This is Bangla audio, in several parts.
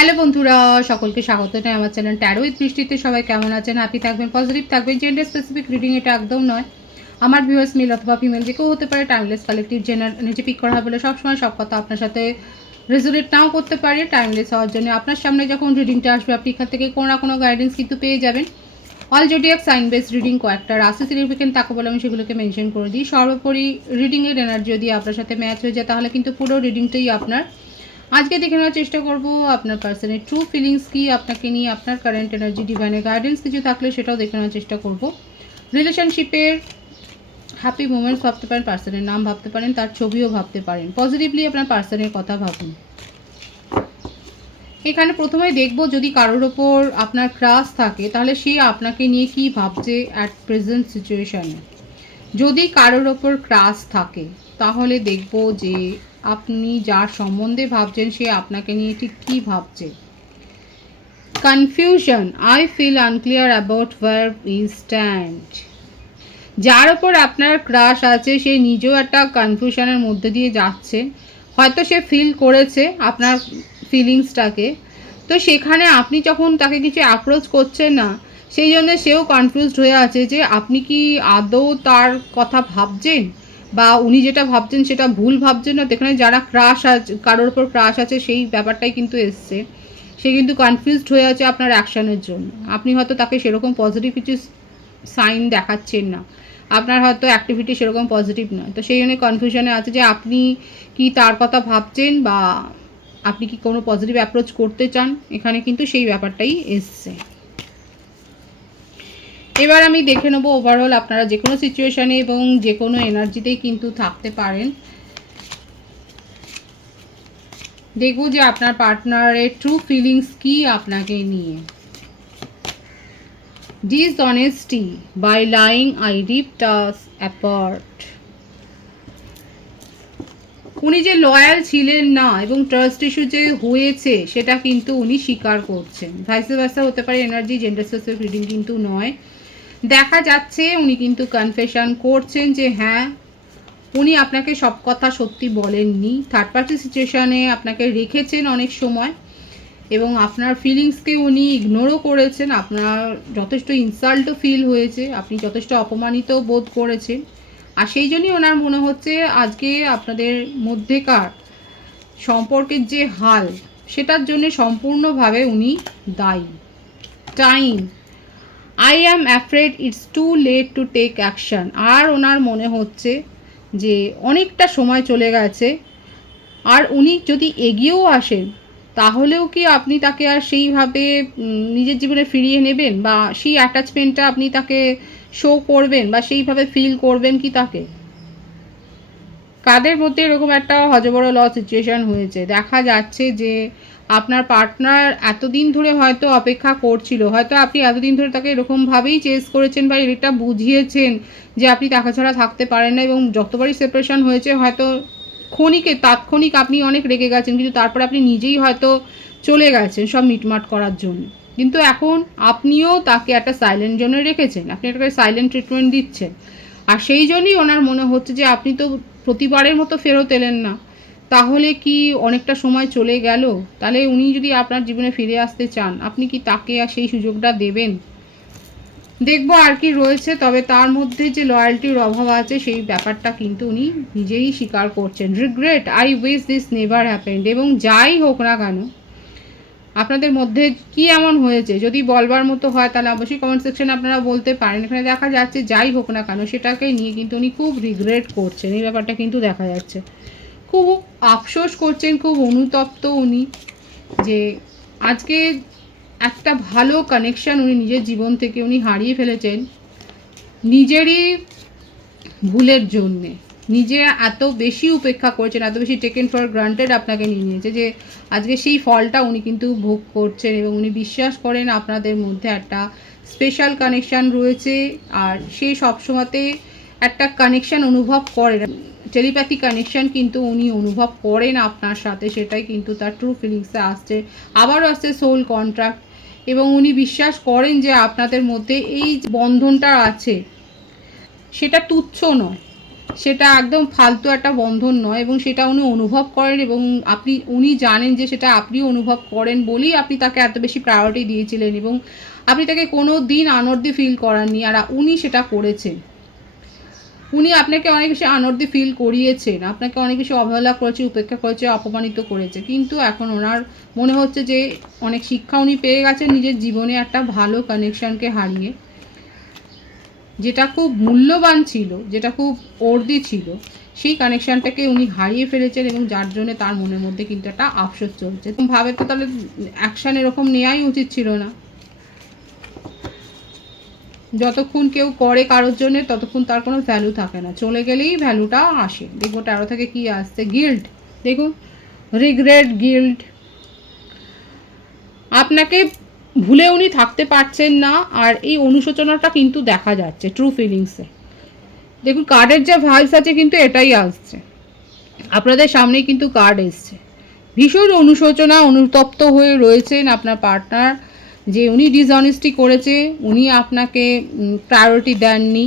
হ্যালো বন্ধুরা, সকলকে স্বাগত জানাই আমার চ্যানেল ট্যারো উইথ বৃষ্টিতে। সবাই কেমন আছেন? হ্যাপি থাকবেন, পজিটিভ থাকবেন। জেন্ডার স্পেসিফিক রিডিং এটা একদম নয়। আমার ভিউয়ার্স মেল অথবা ফিমেল যে কেউ হতে পারে। টাইমলেস কালেকটিভ জেনার নিচে পিক করা হবে বলে সবসময় সব কথা আপনার সাথে রেজোনেট নাও করতে পারে। টাইমলেস হওয়ার জন্য আপনার সামনে যখন রিডিংটা আসবে আপনি এখান থেকে কোনো না কোনো গাইডেন্স কিন্তু পেয়ে যাবেন। All zodiac sign base reading কয়েকটা রাশি সিগনিফিকেন্ট তাকে বলে আমি সেগুলোকে মেনশন করে দিই। সর্বোপরি রিডিংয়ের এনার্জি যদি আপনার সাথে ম্যাচ হয়ে যায় তাহলে কিন্তু পুরো রিডিংটাই আপনার। আজকে দেখে নেওয়ার চেষ্টা করব আপনার পার্সনের ট্রু ফিলিংস কি, আপনাকে নিয়ে আপনার কারেন্ট এনার্জি, ডিভাইনের গাইডেন্স কিছু থাকলে সেটাও দেখে নেওয়ার চেষ্টা করব। রিলেশনশিপের হ্যাপি মোমেন্টস ভাবতে পারেন, পার্সনের নাম ভাবতে পারেন, তার ছবিও ভাবতে পারেন। পজিটিভলি আপনার পার্সনের কথা ভাবুন। এখানে প্রথমে দেখব যদি কারোর ওপর আপনার ক্রাশ থাকে তাহলে সে আপনাকে নিয়ে কি ভাবছে অ্যাট প্রেজেন্ট সিচুয়েশানে। যদি কারোর ওপর ক্রাশ থাকে তাহলে দেখব যে আপনি যার সম্বন্ধে ভাবছেন সে আপনাকে নিয়ে ঠিক কী ভাবছে। Confusion, I feel unclear about where we stand. যার ওপর আপনার ক্রাশ আছে সে নিজেও একটা কনফিউশনের মধ্যে দিয়ে যাচ্ছে। হয়তো সে ফিল করেছে আপনার ফিলিংসটাকে, তো সেখানে আপনি যখন তাকে কিছু অ্যাপ্রোচ করছেন না সেই জন্য সেও কনফিউজড হয়ে আছে যে আপনি কি আদৌ তার কথা ভাবছেন বা উনি যেটা ভাবছেন সেটা ভুল ভাবছেন না। এখানে যারা ক্রাশ আছে, কারোর ওপর ক্রাশ আছে, সেই ব্যাপারটাই কিন্তু এসছে। সে কিন্তু কনফিউজড হয়ে আছে আপনার অ্যাকশানের জন্য। আপনি হয়তো তাকে সেরকম পজিটিভ কিছু সাইন দেখাচ্ছেন না, আপনার হয়তো অ্যাক্টিভিটি সেরকম পজিটিভ নয়, তো সেই জন্য কনফিউশনে আছে যে আপনি কি তার কথা ভাবছেন বা আপনি কি কোনো পজিটিভ অ্যাপ্রোচ করতে চান। এখানে কিন্তু সেই ব্যাপারটাই এসছে। এবার আমি দেখে নেবো ওভারঅল আপনারা যে কোনো সিচুয়েশানে এবং যে কোনো এনার্জিতেই কিন্তু থাকতে পারেন। দেখব যে আপনার পার্টনারের ট্রু ফিলিংস কি আপনাকে নিয়ে। Dishonesty, by lying I ripped us apart. উনি যে লয়াল ছিলেন না এবং ট্রাস্ট ইস্যু যে হয়েছে সেটা কিন্তু উনি স্বীকার করছেন। ভাইস ভার্সা হতে পারে এনার্জি, জেন্ডার স্পেসিফিক রিডিং কিন্তু নয়। দেখা যাচ্ছে উনি কিন্তু কনফেশন করছেন যে হ্যাঁ উনি আপনাকে সব কথা সত্যি বলেননি। থার্ড পার্টি সিচুয়েশানে আপনাকে রেখেছেন অনেক সময় এবং আপনার ফিলিংসকে উনি ইগনোরও করেছেন। আপনার যথেষ্ট ইনসাল্টও ফিল হয়েছে, আপনি যথেষ্ট অপমানিত বোধ করেছেন। আর সেই জন্যই ওনার মনে হচ্ছে আজকে আপনাদের মধ্যেকার সম্পর্কের যে হাল সেটার জন্য সম্পূর্ণভাবে উনি দায়ী। Time, I am afraid it's too late to take action. আর ওনার মনে হচ্ছে যে অনেকটা সময় চলে গেছে, আর উনি যদি এগিয়েও আসেন তাহলেও কি আপনি তাকে আর সেইভাবে নিজের জীবনে ফিরিয়ে নেবেন বা সেই অ্যাটাচমেন্টটা আপনি তাকে শো করবেন বা সেইভাবে ফিল করবেন কি তাকে। কাদের মধ্যে এরকম একটা হজবড় সিচুয়েশান হয়েছে। দেখা যাচ্ছে যে আপনার পার্টনার এতদিন ধরে হয়তো অপেক্ষা করছিল, হয়তো আপনি এতদিন ধরে তাকে এরকমভাবেই চেস করেছেন বা এটা বুঝিয়েছেন যে আপনি তাকে ছাড়া থাকতে পারেন না, এবং যতবারই সেপারেশন হয়েছে হয়তো তাৎক্ষণিক আপনি অনেক রেগে গেছেন, কিন্তু তারপর আপনি নিজেই হয়তো চলে গেছেন সব মিটমাট করার জন্য। কিন্তু এখন আপনিও তাকে একটা সাইলেন্ট জোনে রেখেছেন, আপনি একটা সাইলেন্ট ট্রিটমেন্ট দিচ্ছেন। আর সেই জন্যই ওনার মনে হচ্ছে যে আপনি তো প্রতিবারের মতো ফেরত এলেন না, তাহলে কি অনেকটা সময় চলে গেল, তাহলে উনি যদি আপনার জীবনে ফিরে আসতে চান আপনি কি তাকে আর সেই সুযোগটা দেবেন। দেখবো আর কি রয়েছে, তবে তার মধ্যে যে লয়্যালটির অভাব আছে সেই ব্যাপারটা কিন্তু উনি নিজেই স্বীকার করছেন। Regret, I wish this never happened. এবং যাই হোক না কেন আপনাদের মধ্যে কি এমন হয়েছে যদি বলবার মতো হয় তাহলে অবশ্যই কমেন্ট সেকশনে আপনারা বলতে পারেন। এখানে দেখা যাচ্ছে যাই হোক না কেন সেটাকে নিয়ে কিন্তু উনি খুব রিগ্রেট করছেন, এই ব্যাপারটা কিন্তু দেখা যাচ্ছে। খুব আফসোস করছেন, খুব অনুতপ্ত উনি যে আজকে একটা ভালো কানেকশান উনি নিজের জীবন থেকে উনি হারিয়ে ফেলেছেন নিজেরই ভুলের জন্যে। নিজে এত বেশি উপেক্ষা করেছেন, এত বেশি টেকেন ফর গ্রান্টেড আপনাকে নিয়ে নিয়েছে যে আজকে সেই ফলটা উনি কিন্তু ভোগ করছেন। এবং উনি বিশ্বাস করেন আপনাদের মধ্যে একটা স্পেশাল কানেকশান রয়েছে, আর সে সবসময়তে একটা কানেকশান অনুভব করেন, টেলিপ্যাথি কানেকশান কিন্তু উনি অনুভব করেন আপনার সাথে, সেটাই কিন্তু তার ট্রু ফিলিংসে আসছে। আবারও আসছে সোল কন্ট্রাক্ট, এবং উনি বিশ্বাস করেন যে আপনাদের মধ্যে এই বন্ধনটা আছে সেটা তুচ্ছ নয়, সেটা একদম ফালতু একটা বন্ধন নয়, এবং সেটা উনি অনুভব করেন, এবং উনি জানেন যে সেটা আপনিও অনুভব করেন বলেই আপনি তাকে এত বেশি প্রায়োরিটি দিয়েছিলেন, এবং আপনি তাকে কোনো দিন আনর্দি ফিল করাননি, আর উনি সেটা করেছেন। উনি আপনাকে অনেক বেশি আনর্দি ফিল করিয়েছেন, আপনাকে অনেক বেশি অবহেলা করেছে, উপেক্ষা করেছে, অপমানিত করেছে, কিন্তু এখন ওনার মনে হচ্ছে যে অনেক শিক্ষা উনি পেয়ে গেছেন নিজের জীবনে একটা ভালো কানেকশানকে হারিয়ে, যেটা খুব মূল্যবান ছিল, যেটা খুব অর্দি ছিল, সেই কানেকশানটাকে উনি হারিয়ে ফেলেছেন, এবং যার জন্য তার মনের মধ্যে কিন্তু একটা আফসোস চলছে। ভাবে তো তাহলে অ্যাকশান এরকম নেওয়াই উচিত ছিল না। যতক্ষণ কেউ করে কারোর জন্য ততক্ষণ তার কোনো ভ্যালু থাকে না, চলে গেলেই ভ্যালুটা আসে। দেখবো 13 থেকে কি আসছে, গিল্ট। দেখুন, রিগ্রেট, গিল্ট, আপনাকে ভুলে উনি থাকতে পারছেন না, আর এই অনুশোচনাটা কিন্তু দেখা যাচ্ছে ট্রু ফিলিংসে। দেখুন, কার্ডের যে ভাইস আছে কিন্তু এটাই আসছে, আপনাদের সামনেই কিন্তু কার্ড এসছে। ভীষণ অনুশোচনা, অনুতপ্ত হয়ে রয়েছেন আপনার পার্টনার, যে উনি ডিসঅনেস্টি করেছে, উনি আপনাকে প্রায়োরিটি দেননি,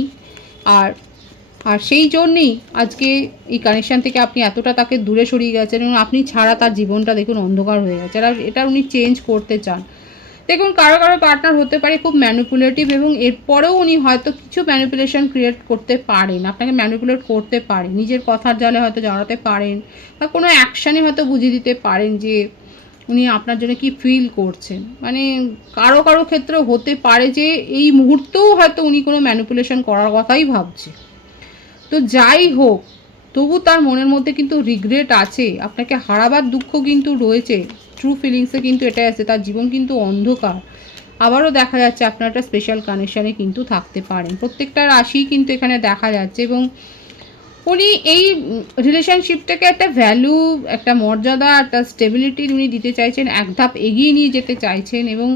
আর আর সেই জন্যেই আজকে এই কানেকশান থেকে আপনি এতটা তাকে দূরে সরিয়ে গেছেন, এবং আপনি ছাড়া তার জীবনটা দেখুন অন্ধকার হয়ে গেছে, আর এটা উনি চেঞ্জ করতে চান। দেখুন, কারো কারো পার্টনার হতে পারে খুব ম্যানিপুলেটিভ, এবং এরপরেও উনি হয়তো কিছু ম্যানিপুলেশন ক্রিয়েট করতে পারেন, আপনাকে ম্যানিপুলেট করতে পারেন, নিজের কথার জালে হয়তো জড়াতে পারেন, বা কোনো অ্যাকশানে হয়তো বুঝিয়ে দিতে পারেন যে উনি আপনার জন্য কি ফিল করছেন। মানে কারো কারো ক্ষেত্রে হতে পারে যে এই মুহূর্তেও হয়তো উনি কোনো ম্যানিপুলেশন করার কথাই ভাবছে। তো যাই হোক, তবু তার মনের মধ্যে কিন্তু রিগ্রেট আছে, আপনাকে হারাবার দুঃখ কিন্তু রয়েছে। ট্রু ফিলিংসে কিন্তু এটাই আছে, তার জীবন কিন্তু অন্ধকার। আবারও দেখা যাচ্ছে আপনার একটা স্পেশাল কানেকশানে কিন্তু থাকতে পারেন, প্রত্যেকটা রাশিই কিন্তু এখানে দেখা যাচ্ছে, এবং উনি এই রিলেশনশিপটাকে একটা ভ্যালু, একটা মর্যাদা, একটা স্টেবিলিটি উনি দিতে চাইছেন, এক ধাপ এগিয়ে নিয়ে যেতে চাইছেন, এবং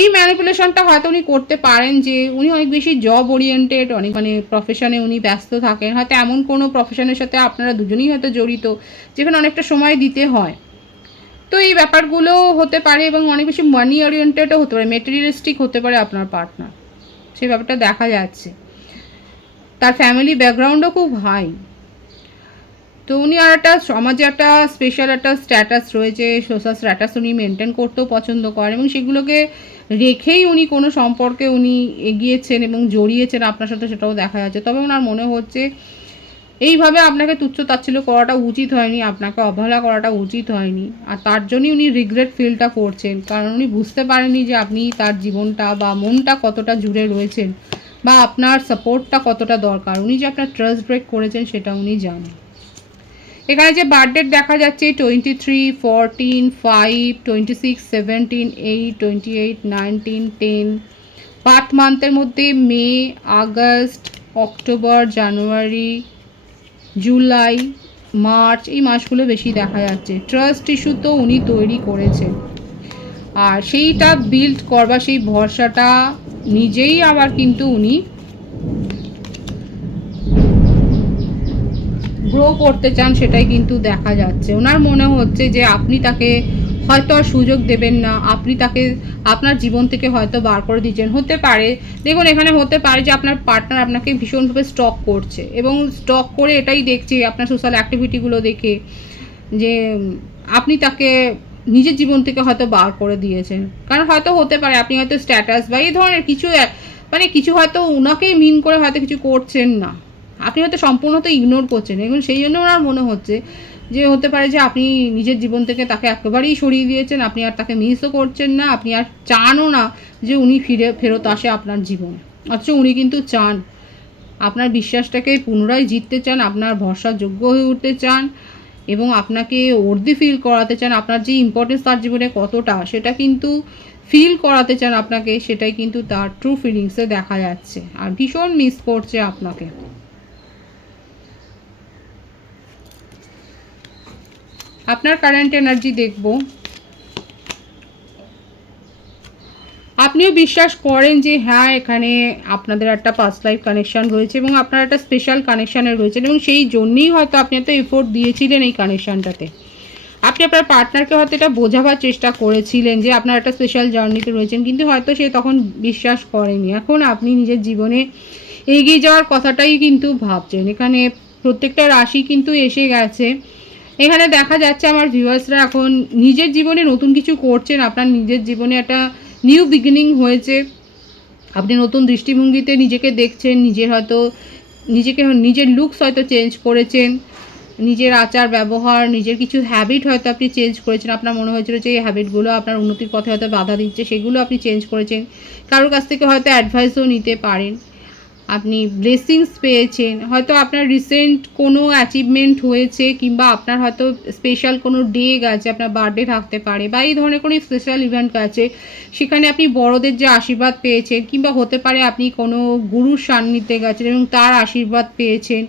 এই ম্যানিপুলেশনটা হয়তো উনি করতে পারেন যে উনি অনেক বেশি জব ওরিয়েন্টেড, অনেক প্রফেশনে উনি ব্যস্ত থাকেন, হয়তো এমন কোনো প্রফেশনের সাথে আপনারা দুজনেই হয়তো জড়িত যেখানে অনেকটা সময় দিতে হয়। তো এই ব্যাপারগুলো হতে পারে, এবং অনেক বেশি মানি ওরিয়েন্টেডও হতে পারে, মেটেরিয়ালিস্টিক হতে পারে আপনার পার্টনার, সেই ব্যাপারটা দেখা যাচ্ছে। তার ফ্যামিলি ব্যাকগ্রাউন্ডও খুব হাই। তো উনি আর একটা সমাজে একটা স্পেশাল একটা স্ট্যাটাস রয়েছে, সোশ্যাল স্ট্যাটাস উনি মেনটেন করতেও পছন্দ করেন, এবং সেগুলোকে রেখেই উনি কোনো সম্পর্কে উনি এগিয়েছেন এবং জড়িয়েছেন আপনার সাথে, সেটাও দেখা যাচ্ছে। তবে ওনার মনে হচ্ছে এইভাবে আপনাকে তুচ্ছ তাচ্ছিল্য করাটা উচিত হয়নি, আপনাকে অবহেলা করাটা উচিত হয়নি, আর তার জন্যই উনি রিগ্রেট ফিলটা করছেন, কারণ উনি বুঝতে পারেননি যে আপনি তার জীবনটা বা মনটা কতটা জুড়ে রয়েছেন, বা আপনার সাপোর্টটা কতটা দরকার। উনি যে আপনার ট্রাস্ট ব্রেক করেছেন সেটা উনি জানেন। এখানে যে বার্থডেট দেখা যাচ্ছে 23, 14, 5, 26, 17, 8, 28, 19, 10, বার্থ মান্থের মধ্যে মে, আগস্ট, অক্টোবর, জানুয়ারি, জুলাই, মার্চ, এই মাসগুলো বেশি দেখা যাচ্ছে। ট্রাস্ট ইস্যু তো উনি তৈরি করেছেন, আর সেইটা বিল্ড করবার সেই ভরসাটা নিজেই আবার কিন্তু উনি গ্রো করতে চান, সেটাই কিন্তু দেখা যাচ্ছে। ওনার মনে হচ্ছে যে আপনি তাকে হয়তো আর সুযোগ দেবেন না, আপনি তাকে আপনার জীবন থেকে হয়তো বার করে দিচ্ছেন, হতে পারে। দেখুন, এখানে হতে পারে যে আপনার পার্টনার আপনাকে ভীষণভাবে স্টক করছে, এবং স্টক করে এটাই দেখছে আপনার সোশ্যাল অ্যাক্টিভিটিগুলো দেখে যে আপনি তাকে নিজের জীবন থেকে হয়তো বার করে দিয়েছেন, কারণ হয়তো হতে পারে আপনি হয়তো স্ট্যাটাস বা এই ধরনের কিছু কিছু হয়তো ওনাকেই মিন করে হয়তো কিছু করছেন না, আপনি হয়তো সম্পূর্ণ তো ইগনোর করছেন, এবং সেই জন্য ওনার মনে হচ্ছে যে হতে পারে যে আপনি নিজের জীবন থেকে তাকে একেবারেই সরিয়ে দিয়েছেন, আপনি আর তাকে মিসও করছেন না, আপনি আর চানও না যে উনি ফেরত আসে আপনার জীবনে। অথচ উনি কিন্তু চান, আপনার বিশ্বাসটাকে পুনরায় জিততে চান, আপনার ভরসাযোগ্য হয়ে উঠতে চান, এবং আপনাকে অর্দি ফিল করাতে চান, আপনার যে ইম্পর্টেন্স তার জীবনে কতটা সেটা কিন্তু ফিল করাতে চান আপনাকে, সেটাই কিন্তু তার ট্রু ফিলিংসে দেখা যাচ্ছে, আর ভীষণ মিস করছে আপনাকে। আপনার কারেন্ট এনার্জি দেখব, আপনিও বিশ্বাস করেন যে হ্যাঁ, এখানে আপনাদের একটা পাস্ট লাইফ কানেকশান রয়েছে, এবং আপনার একটা স্পেশাল কানেকশানে রয়েছেন, এবং সেই জন্যই হয়তো আপনি এত এফোর্ট দিয়েছিলেন এই কানেকশানটাতে। আপনি আপনার পার্টনারকে হয়তো এটা বোঝাবার চেষ্টা করেছিলেন যে আপনার একটা স্পেশাল জার্নিতে রয়েছেন, কিন্তু হয়তো সে তখন বিশ্বাস করেনি। এখন আপনি নিজের জীবনে এগিয়ে যাওয়ার কথাটাই কিন্তু ভাবছেন। এখানে প্রত্যেকটা রাশি কিন্তু এসে গেছে। এখানে দেখা যাচ্ছে আমার ভিউয়ার্সরা এখন নিজের জীবনে নতুন কিছু করছেন, আপনার নিজের জীবনে একটা নিউ বিগিনিং হয়েছে। আপনি নতুন দৃষ্টিভঙ্গিতে নিজেকে দেখছেন, নিজের লুকস হয়তো চেঞ্জ করেছেন, নিজের আচার ব্যবহার, নিজের কিছু হ্যাবিট হয়তো আপনি চেঞ্জ করেছেন। আপনার মনে হয়েছিল যে এই হ্যাবিটগুলো আপনার উন্নতির পথে হয়তো বাধা দিচ্ছে, সেগুলো আপনি চেঞ্জ করেছেন। কারোর কাছ থেকে হয়তো অ্যাডভাইসও নিতে পারেন। আপনি ব্লেসিংস পেয়েছেন, হয়তো আপনার রিসেন্ট কোনো অ্যাচিভমেন্ট হয়েছে, কিংবা আপনার হয়তো স্পেশাল কোনো ডে গেছে, আপনার বার্থডে থাকতে পারে, বা এই ধরনের কোনো স্পেশাল ইভেন্ট গেছে, সেখানে আপনি বড়দের যে আশীর্বাদ পেয়েছেন, কিংবা হতে পারে আপনি কোনো গুরুর সান্নিধ্যে গেছেন এবং তার আশীর্বাদ পেয়েছেন,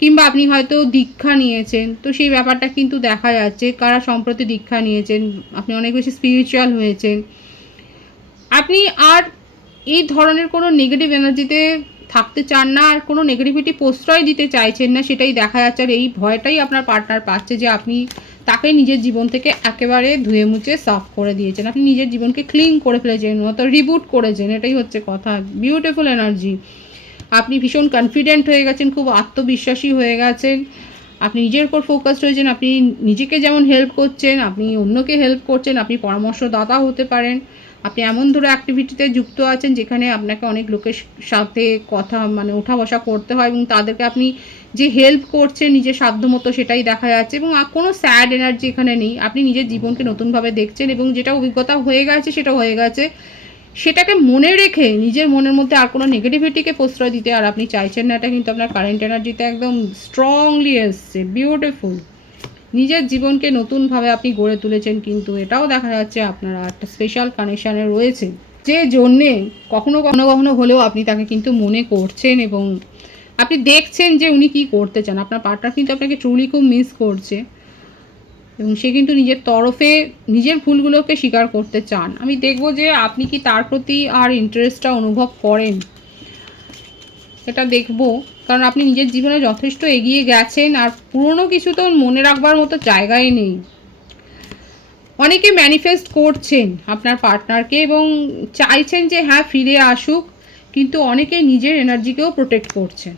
কিংবা আপনি হয়তো দীক্ষা নিয়েছেন। তো সেই ব্যাপারটা কিন্তু দেখা যাচ্ছে, কারা সম্প্রতি দীক্ষা নিয়েছেন, আপনি অনেক বেশি স্পিরিচুয়াল হয়েছেন। আপনি আর এই ধরনের কোনো নেগেটিভ এনার্জিতে থাকতে চান না, আর কোনো নেগেটিভিটি প্রশ্রয় দিতে চাইছেন না, সেটাই দেখা যাচ্ছে। আর এই ভয়টাই আপনার পার্টনার পাচ্ছে যে আপনি তাকে নিজের জীবন থেকে একেবারে ধুয়ে মুছে সাফ করে দিয়েছেন, আপনি নিজের জীবনকে ক্লিন করে ফেলেছেন, মতো রিবুট করেছেন, এটাই হচ্ছে কথা। Beautiful energy. আপনি ভীষণ কনফিডেন্ট হয়ে গেছেন, খুব আত্মবিশ্বাসী হয়ে গেছেন, আপনি নিজের উপর ফোকাসড হয়েছেন, আপনি নিজেকে যেমন হেল্প করছেন, আপনি অন্যকে হেল্প করছেন, আপনি পরামর্শদাতা হতে পারেন। আপনি এমন ধরো অ্যাক্টিভিটিতে যুক্ত আছেন যেখানে আপনাকে অনেক লোকের সাথে কথা মানে ওঠা বসা করতে হয়, এবং তাদেরকে আপনি যে হেল্প করছেন নিজের সাধ্যমতো, সেটাই দেখা যাচ্ছে। এবং কোনো স্যাড এনার্জি এখানে নেই, আপনি নিজের জীবনকে নতুনভাবে দেখছেন, এবং যেটা অভিজ্ঞতা হয়ে গেছে সেটা হয়ে গেছে, সেটাকে মনে রেখে নিজের মনের মধ্যে আর কোনো নেগেটিভিটিকে প্রশ্রয় দিতে আর আপনি চাইছেন না। এটা কিন্তু আপনার কারেন্ট এনার্জিতে একদম স্ট্রংলি এসছে। বিউটিফুল। নিজের জীবনকে নতুনভাবে আপনি গড়ে তুলেছেন, কিন্তু এটাও দেখা যাচ্ছে আপনারা একটা স্পেশাল কানেকশানে রয়েছে, যে জন্যে কখনো কখনো কখনো হলেও আপনি তাকে কিন্তু মনে করছেন, এবং আপনি দেখছেন যে উনি কি করতে চান। আপনার পার্টনার কিন্তু আপনাকে ট্রুলি খুব মিস করছে, এবং সে কিন্তু নিজের তরফে নিজের ভুলগুলোকে স্বীকার করতে চান। আমি দেখব যে আপনি কি তার প্রতি আর ইন্টারেস্টটা অনুভব করেন, এটা দেখব। কারণ আপনি নিজের জীবনে যথেষ্ট এগিয়ে গেছেন, আর পুরনো কিছু তো মনে রাখবার মতো জায়গায় নেই। অনেকে ম্যানিফেস্ট করছেন আপনার পার্টনারকে এবং চাইছেন যে হ্যাঁ ফিরে আসুক, কিন্তু অনেকে নিজের এনার্জিকেও প্রোটেক্ট করছেন।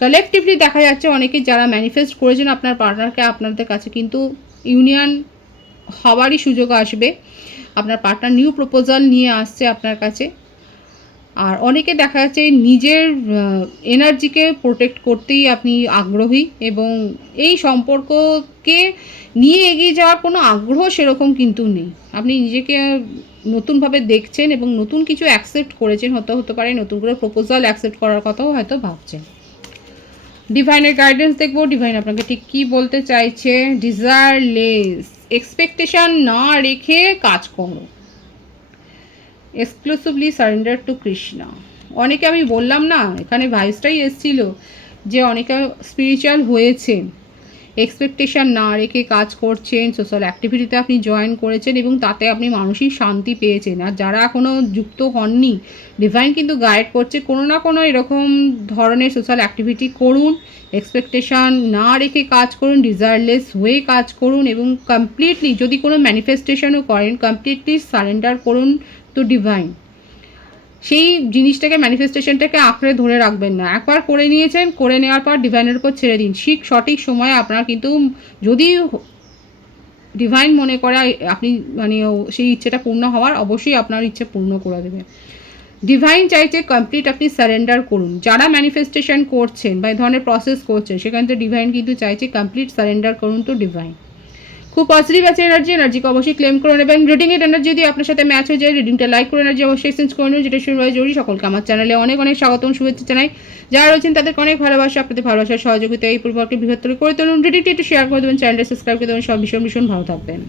কালেকটিভলি দেখা যাচ্ছে অনেকে যারা ম্যানিফেস্ট করেছেন আপনার পার্টনারকে, আপনাদের কাছে কিন্তু ইউনিয়ন হওয়ারই সুযোগ আসবে। আপনার পার্টনার নিউ প্রপোজাল নিয়ে আসছে আপনার কাছে। আর অনেকে দেখা যাচ্ছে নিজের এনার্জিকে প্রোটেক্ট করতেই আপনি আগ্রহী, এবং এই সম্পর্ককে নিয়ে এগিয়ে যাওয়ার কোনো আগ্রহ সেরকম কিন্তু নেই। আপনি নিজেকে নতুনভাবে দেখছেন এবং নতুন কিছু অ্যাকসেপ্ট করেছেন, হতে পারে নতুন করে প্রপোজাল অ্যাকসেপ্ট করার কথাও হয়তো ভাবছেন। ডিভাইনের গাইডেন্স দেখবো, ডিভাইন আপনাকে ঠিক কী বলতে চাইছে। ডিজায়ারলেস, এক্সপেকটেশন না রেখে কাজ করো, এক্সক্লুসিভলি সারেন্ডার টু কৃষ্ণা। অনেকে আমি বললাম না, এখানে ভাইসটাই এসেছিল যে অনেকে স্পিরিচুয়াল হয়েছেন, এক্সপেকটেশন না রেখে কাজ করছেন, সোশ্যাল অ্যাক্টিভিটিতে আপনি জয়েন করেছেন এবং তাতে আপনি মানসিক শান্তি পেয়েছেন। আর যারা এখনও যুক্ত হননি, ডিভাইন কিন্তু গাইড করছে কোনো না কোনো এরকম ধরনের সোশ্যাল অ্যাক্টিভিটি করুন, এক্সপেকটেশান না রেখে কাজ করুন, ডিজায়ারলেস হয়ে কাজ করুন, এবং কমপ্লিটলি যদি কোনো ম্যানিফেস্টেশনও করেন কমপ্লিটলি সারেন্ডার করুন টু ডিভাইন। সেই জিনিসটাকে ম্যানিফেস্টেশনটাকে আঁকড়ে ধরে রাখবেন না। একবার করে নিয়েছেন, করে নেওয়ার পর ডিভাইনের উপর ছেড়ে দিন। সঠিক সময়ে আপনার কিন্তু যদি ডিভাইন মনে করে আপনি মানে সেই ইচ্ছেটা পূর্ণ হওয়ার, অবশ্যই আপনার ইচ্ছে পূর্ণ করে দেবে। ডিভাইন চাইছে কমপ্লিট আপনি সারেন্ডার করুন। যারা ম্যানিফেস্টেশন করছেন বা এই ধরনের প্রসেস করছেন, সেখানে তো ডিভাইন কিন্তু চাইছে কমপ্লিট সারেন্ডার করুন তো ডিভাইন। খুব পজিটিভ আছে এনার্জিকে অবশ্যই ক্লেম করে নেবেন। রিডিং এর এনার্জি যদি আপনার সাথে ম্যাচ হয়ে যায়, রিডিংটা লাইক করে এনার্জি অবশ্যই এক্সচেঞ্জ করে নেবেন, যেটা শুরু হয় জরুরি। সকলকে আমার চ্যানেলে অনেক অনেক স্বাগতম, শুভেচ্ছা জানাই। যারা রয়েছেন তাদেরকে অনেক ভালোবাসা, আপনাদের ভালোবাসার সহযোগিতা এই পরিবারকে বৃহত্তর করে তুলুন। রিডিংটি একটু শেয়ার করে দেবেন, চ্যানেলটা সাবস্ক্রাইব করে দেবেন। সব ভীষণ ভীষণ ভালো থাকবেন।